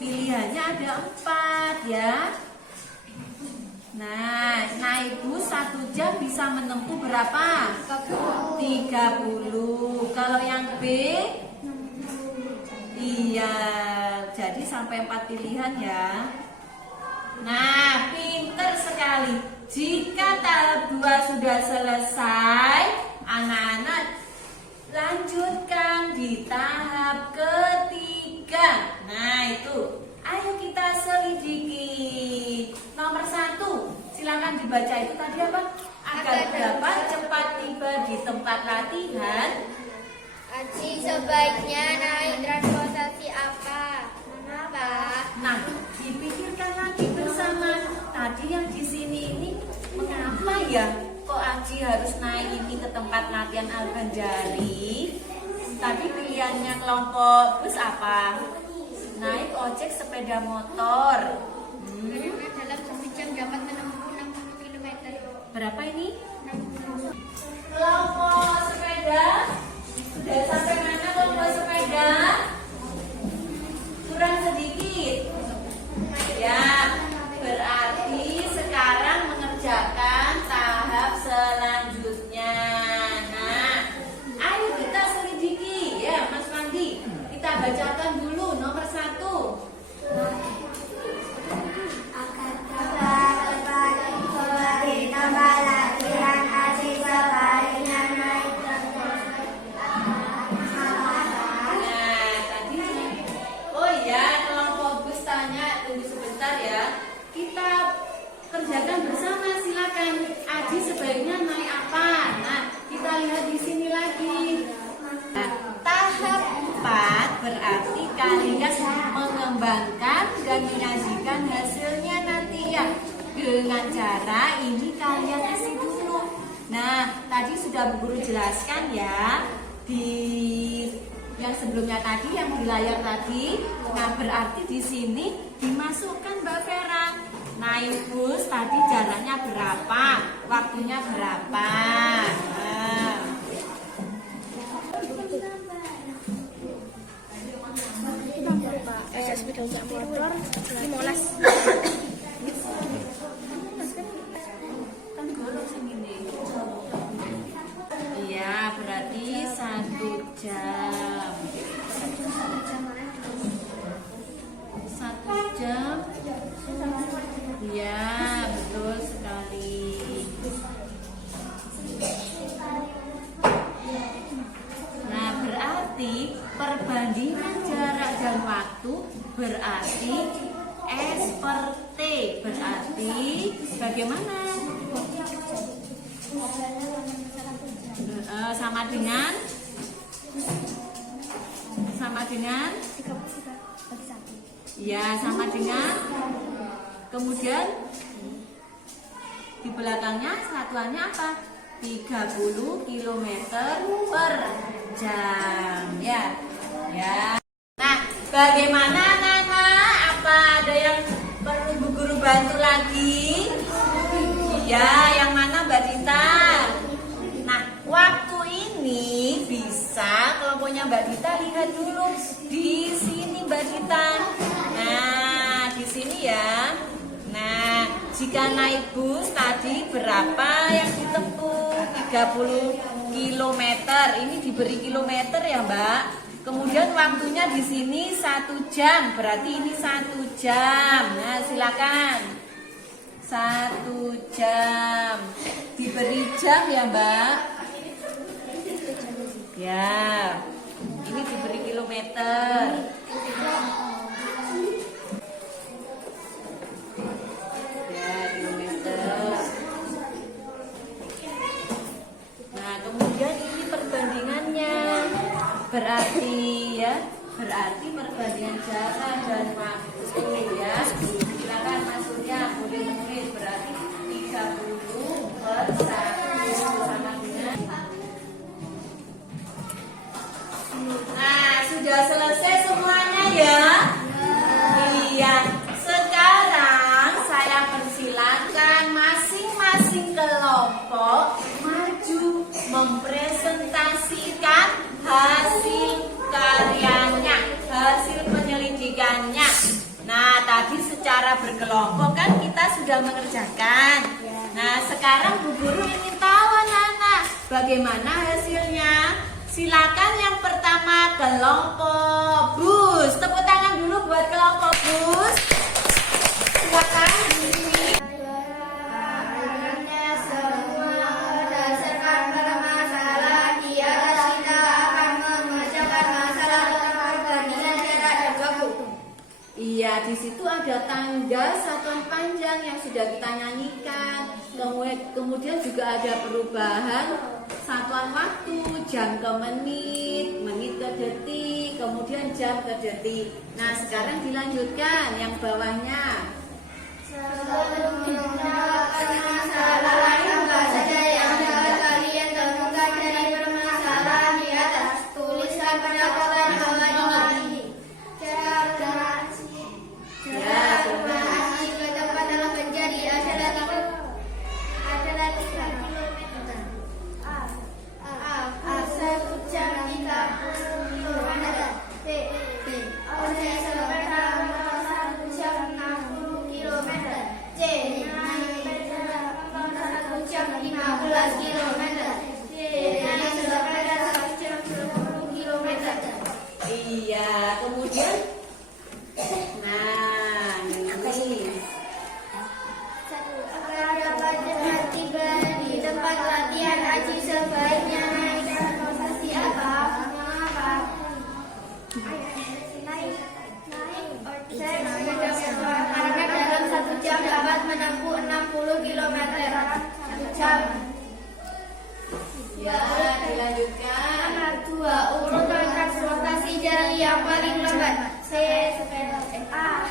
pilihannya ada 4 ya. Nah, naik bus 1 jam bisa menempuh berapa? 30. Kalau yang B? Iya, jadi sampai 4 pilihan ya. Nah, pinter sekali. Jika tahap 2 sudah selesai, anak-anak lanjutkan di tahap ketiga. Nah, itu. Ayo kita selidiki. Nomor 1, silakan dibaca itu tadi apa? Agar dapat cepat tiba di tempat latihan. Aji sebaiknya naik transportasi apa? Kenapa? Nah, dipikirkan lagi bersama. Tadi yang di sini ini mengapa ya? Kok Aji harus naik ini ke tempat latihan Al-Banjari? Tadi pilihannya kelompok bus apa? Naik ojek sepeda motor. Dalam 1 jam dapat menempuh 60 km. Berapa ini? Kelompok sepeda sudah sampai mana kelompok sepeda? Kurang sedikit. Ya, berarti sekarang mengerjakan tahap selanjutnya. Nah, ayo kita selidiki ya Mas Pandi. Kita bacakan dulu nomor 1. Agar dapat cepat tiba di tempat latihan, Aji sebaiknya naik transportasi apa? Nah, tadi oh ya, kelompok bus tanya, tunggu sebentar ya. Kita kerjakan bersama, silakan. Aji sebaiknya naik apa? Nah, kita lihat di sini lagi. Nah, tahap 4 berarti kalian mengembangkan dan menyajikan hasilnya nanti ya. Dengan cara ini kalian isi dulu. Nah, tadi sudah Bu Guru jelaskan ya di yang sebelumnya tadi, yang di layar tadi. Nah, berarti di sini dimasukkan Mbak Vera. Naik bus tadi jaraknya berapa? Waktunya berapa? Nah. Sepeda motor 15. Iya, berarti 1 jam. 1 jam. Iya, betul sekali. Nah, berarti perbandingan jarak dan waktu berarti S per T. Berarti bagaimana? Sama dengan 33 bagi 1. Ya, sama dengan. Kemudian di belakangnya satuannya apa? 30 km per jam. Ya. Ya. Nah, bagaimana anak-anak? Apa ada yang perlu Bu Guru bantu lagi? Iya, yang mana Mbak Dita? Nah, waktu ini bisa kelompoknya Mbak Dita lihat dulu di sini Mbak Dita. Nah, di sini ya. Nah, jika naik bus tadi berapa yang ditempuh? 30 km. Ini diberi kilometer ya, Mbak. Kemudian waktunya di sini 1 jam. Berarti ini 1 jam. Nah, silakan. 1 jam. Diberi jam ya, Mbak. Ya. Ini diberi kilometer. Berarti ya, berarti perbandingan jarak dan waktu ya. Silakan Mas Surya, boleh menulis berarti 30 per 1 sama dengan. Nah, sudah selesai semuanya ya? Iya. Sekarang saya persilakan masing-masing kelompok maju mempresentasikan hasil karyanya, hasil penyelidikannya. Nah, tadi secara berkelompok kan kita sudah mengerjakan. Nah, sekarang Bu Guru ingin tahu anak-anak, bagaimana hasilnya? Silakan yang pertama kelompok bus. Tepuk tangan dulu buat kelompok bus. Silakan di sini. Iya, di situ ada tanggal satuan panjang yang sudah kita nyanyikan. Kemudian juga ada perubahan satuan waktu, jam ke menit, menit ke detik, kemudian jam ke detik. Nah, sekarang dilanjutkan yang bawahnya. Sebelum meninggalkan masalah yang saja yang dapat kalian temukan dari permasalahan di atas, tuliskan pada kotak bawah ini. Ya, berarti ke tempat dalam menjadi adalah 3 kilometer. A 1 jam 30 kilometer. B ojek pertama 1 jam 60 kilometer. C naik sepeda 1 jam 15 kilometer. D naik sepeda 1 jam 10 kilometer. Iya, kemudian nah, ini. Agar dapat cepat tiba di tempat latihan Aji, sebaiknya naik transportasi apa? Naik ojek sepeda motor, karena dalam 1 jam dapat menempuh 60 km. 1 jam. Ya, dilanjutkan. Nomor 2, urutan transportasi jalan yang paling lambat. C sepeda, A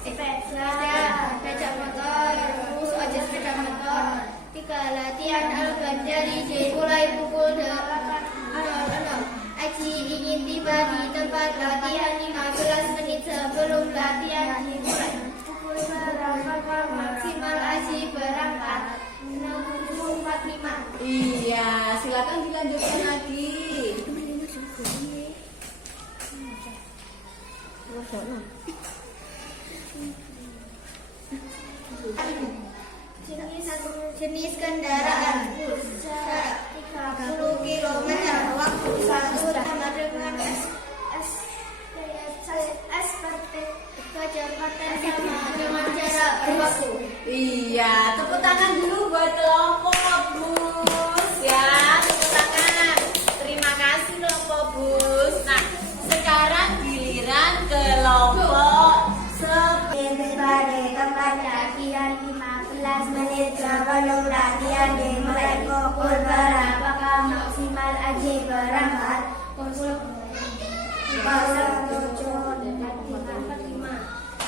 sepeda, becak motor, bus, ojek sepeda motor. 3 latihan Al-Banjari dimulai pukul 8.00. Aji ingin tiba di tempat latihan 15 menit sebelum latihan dimulai. Pukul berapa maksimal Aji berangkat? 6.45. Iya, silakan dilanjutkan lagi. Jenis kendaraan bus, jarak 30 km, waktu 1 sama dengan SPT, kecepatan sama dengan jarak berwaktu. Iya, tepuk tangan dulu buat kelompok bus ya, tepuk tangan. Terima kasih kelompok bus. Nah, sekarang giliran kelompok Tiba di tempat latihan 15 menit sebelum latihan dimulai. Pukul berapakah maksimal Aji berangkat? Pukul 07.45.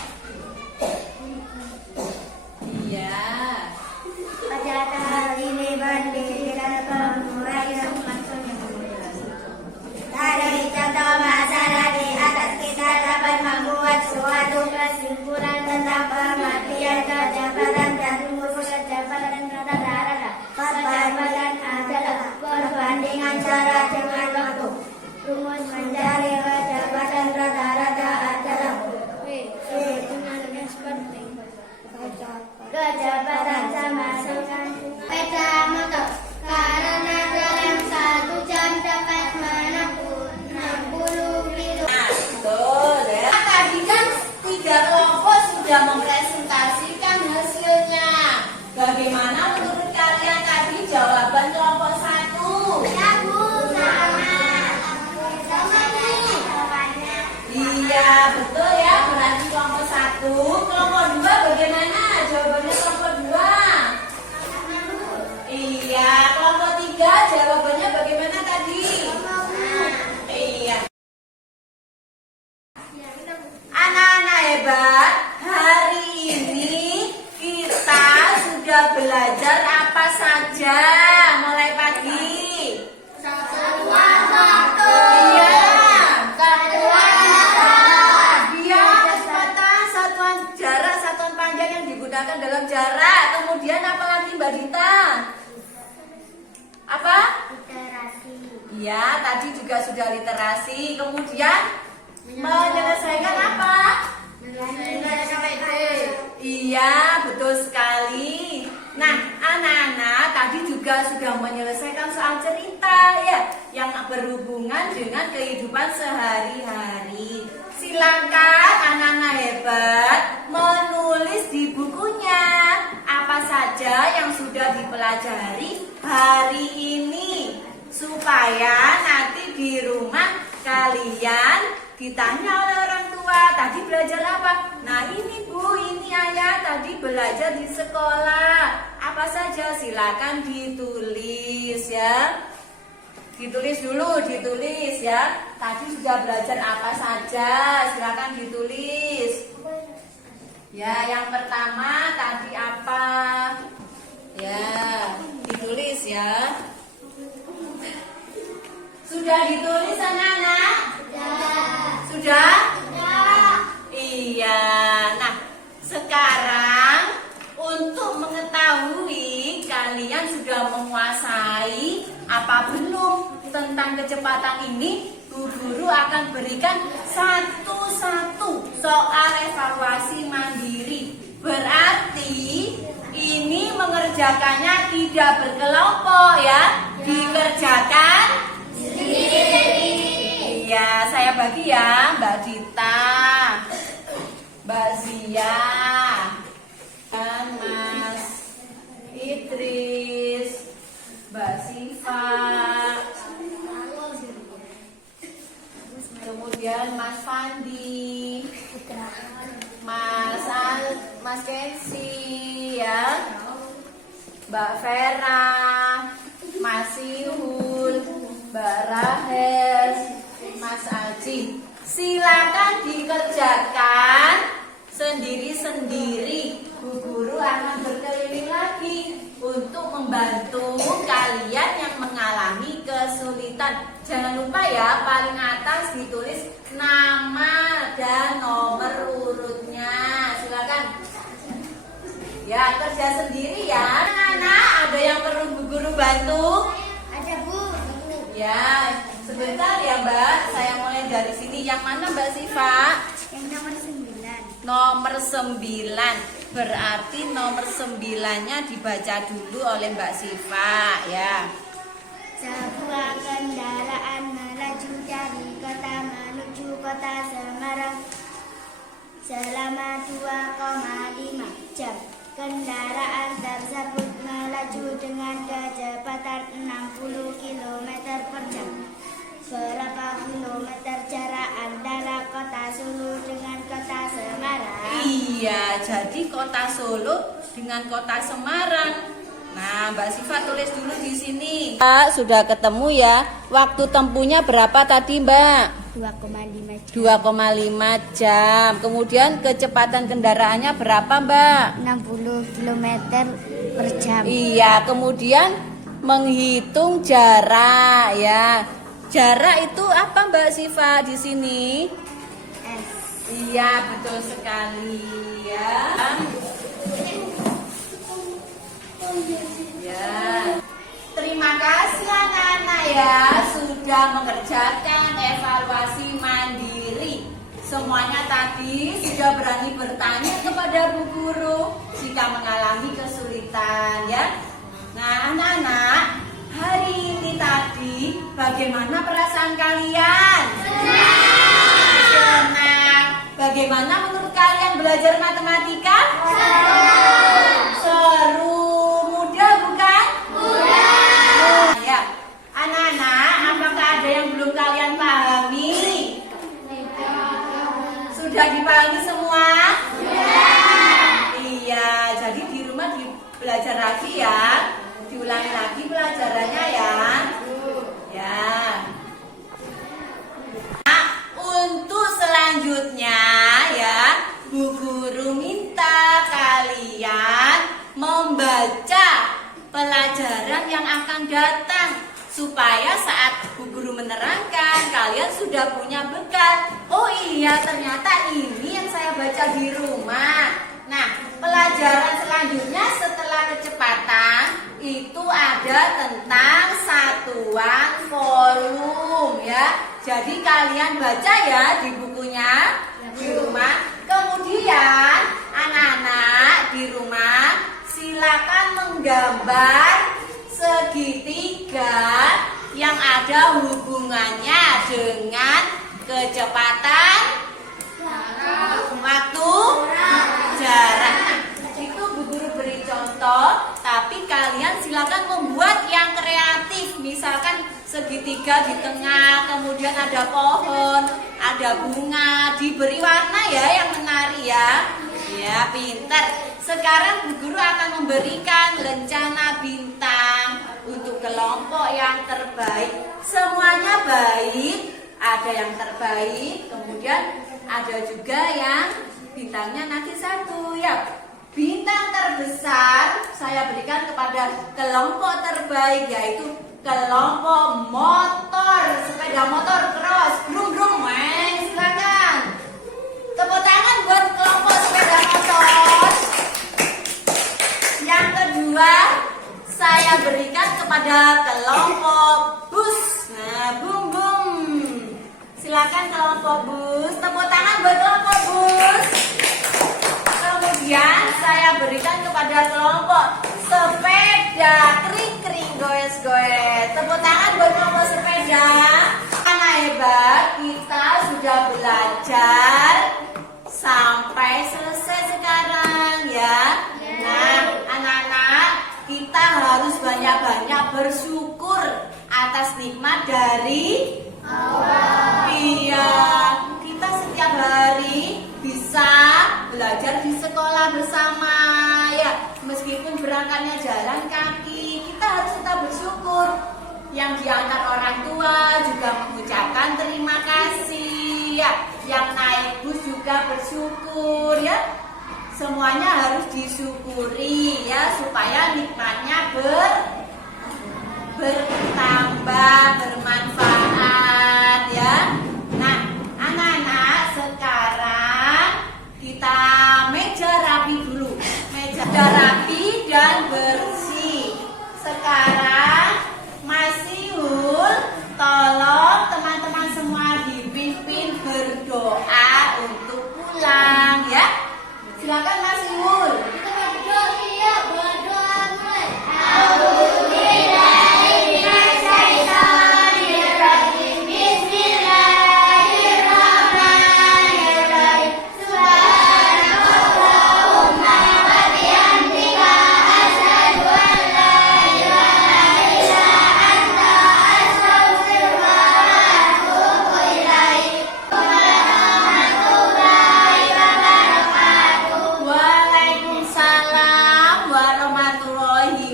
sudah mempresentasikan hasilnya. Bagaimana menurut kalian tadi jawaban kelompok 1? Ya Bu, sama. Sama nih. Iya, betul ya. Berarti kelompok 1. Kelompok 2 bagaimana? Jawabannya kelompok 2. Iya, kelompok 3 jawabannya bagaimana tadi? Iya. Anak-anak hebat, hari ini kita sudah belajar apa saja mulai pagi? Iya, dia kecepatan, satuan jarak, satuan panjang yang digunakan dalam jarak. Kemudian apa lagi Mbak Dita? Apa? Literasi. Iya, tadi juga sudah literasi. Kemudian menyelesaikan apa? Iya, betul sekali. Nah, anak-anak tadi juga sudah menyelesaikan soal cerita ya, yang berhubungan dengan kehidupan sehari-hari. Silakan anak-anak hebat menulis di bukunya apa saja yang sudah dipelajari hari ini, supaya nanti di rumah kalian ditanya oleh orang tua, tadi belajar apa? Nah ini Bu, ini Ayah tadi belajar di sekolah. Apa saja? Silakan ditulis ya. Ditulis dulu, ditulis ya. Tadi sudah belajar apa saja? Silakan ditulis. Ya, yang pertama tadi apa? Ya, ditulis ya. Sudah ditulis anak-anak? Sudah? Iya. Nah, sekarang untuk mengetahui kalian sudah menguasai apa belum tentang kecepatan ini, Bu Guru akan berikan satu-satu soal evaluasi mandiri. Berarti ini mengerjakannya tidak berkelompok ya, dikerjakan sendiri. Iya, saya bagi ya, Mbak Dita, Mbak Zia, dan Mas Idris, Mbak Siva, kemudian Mas Fandi, Mas Kensi ya, Mbak Vera, Mas Ihul, Mbak Rahel, Mas Aji. Silakan dikerjakan sendiri-sendiri. Bu Guru akan berkeliling lagi untuk membantu kalian yang mengalami kesulitan. Jangan lupa ya, paling atas ditulis nama dan nomor urutnya. Silakan. Ya, kerja sendiri ya. Anak-anak, ada yang perlu Bu Guru bantu? Ada Bu. Ya, sebentar ya Mbak. Saya mulai dari sini. Yang mana Mbak Siva? Yang nomor 9. Nomor 9. Berarti nomor 9-nya dibaca dulu oleh Mbak Siva ya. Sebuah kendaraan melaju dari kota menuju kota Semarang selama 2,5 jam. Kendaraan tersebut melaju dengan kecepatan 60 km per jam. Berapa kilometer jarak antara kota Solo dengan kota Semarang? Iya, jadi kota Solo dengan kota Semarang. Nah, Mbak Siva tulis dulu di sini. Mbak, sudah ketemu ya. Waktu tempuhnya berapa tadi, Mbak? 2,5 jam. 2,5 jam. Kemudian kecepatan kendaraannya berapa, Mbak? 60 km per jam. Iya, kemudian menghitung jarak ya. Jarak itu apa Mbak Siva di sini? S. Iya, betul sekali ya. Ya. Terima kasih anak-anak ya sudah mengerjakan evaluasi mandiri. Semuanya tadi sudah berani bertanya kepada Bu Guru jika mengalami kesulitan ya. Nah, anak-anak, hari ini tadi bagaimana perasaan kalian? Senang. Bagaimana menurut kalian belajar matematika? semua? Iya, jadi di rumah belajar lagi ya. Diulangi lagi pelajarannya ya. Ya. Nah, untuk selanjutnya ya, Bu Guru minta kalian membaca pelajaran yang akan datang supaya saat Bu Guru menerangkan kalian sudah punya bekal. Oh iya, ternyata ini yang saya baca di rumah. Nah, pelajaran selanjutnya setelah kecepatan itu ada tentang satuan volume ya. Jadi kalian baca ya di bukunya di rumah. Kemudian anak-anak di rumah silakan menggambar segitiga yang ada hubungannya dengan kecepatan, waktu, jarak. Itu Bu Guru beri contoh, tapi kalian silakan membuat yang kreatif. Misalkan segitiga di tengah, kemudian ada pohon, ada bunga, diberi warna ya yang menarik ya. Ya, pintar. Sekarang Bu Guru akan memberikan lencana bintang untuk kelompok yang terbaik. Semuanya baik, ada yang terbaik, kemudian ada juga yang bintangnya nanti satu ya. Bintang terbesar saya berikan kepada kelompok terbaik, yaitu kelompok motor, sepeda motor cross, brum brum, silakan. Tepuk tangan buat kelompok sepeda motor. Yang kedua saya berikan kepada kelompok bus. Nah, bum bum. Silakan kelompok bus. Tepuk tangan buat kelompok bus. Kemudian saya berikan kepada kelompok sepeda kring kring goes goes. Tepuk tangan buat kelompok sepeda. Karena hebat, kita sudah belajar sampai selesai sekarang ya. Nah, anak-anak, kita harus banyak-banyak bersyukur atas nikmat dari Allah. Iya, kita setiap hari bisa belajar di sekolah bersama ya. Meskipun berangkatnya jalan kaki, kita harus tetap bersyukur. Yang diantar orang tua juga mengucapkan terima kasih ya. Yang naik bus juga bersyukur ya. Semuanya harus disyukuri ya, supaya nikmatnya bertambah, bermanfaat ya. Nah, anak-anak, sekarang kita meja rapi dulu. Meja rapi dan bersih. Sekarang Mas Siul, tolong teman-teman semua dipimpin berdoa untuk pulang ya. Silakan Mas Siul.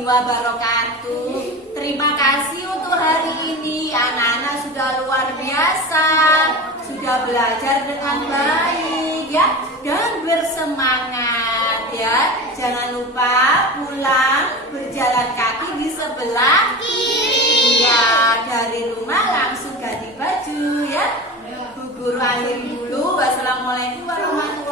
Wabarakatuh. Terima kasih untuk hari ini. Anak-anak sudah luar biasa, sudah belajar dengan baik ya, dan bersemangat ya. Jangan lupa pulang berjalan kaki di sebelah kiri ya. Dari rumah langsung ganti baju ya. Bu Guru akhiri dulu. Wassalamualaikum warahmatullahi wabarakatuh.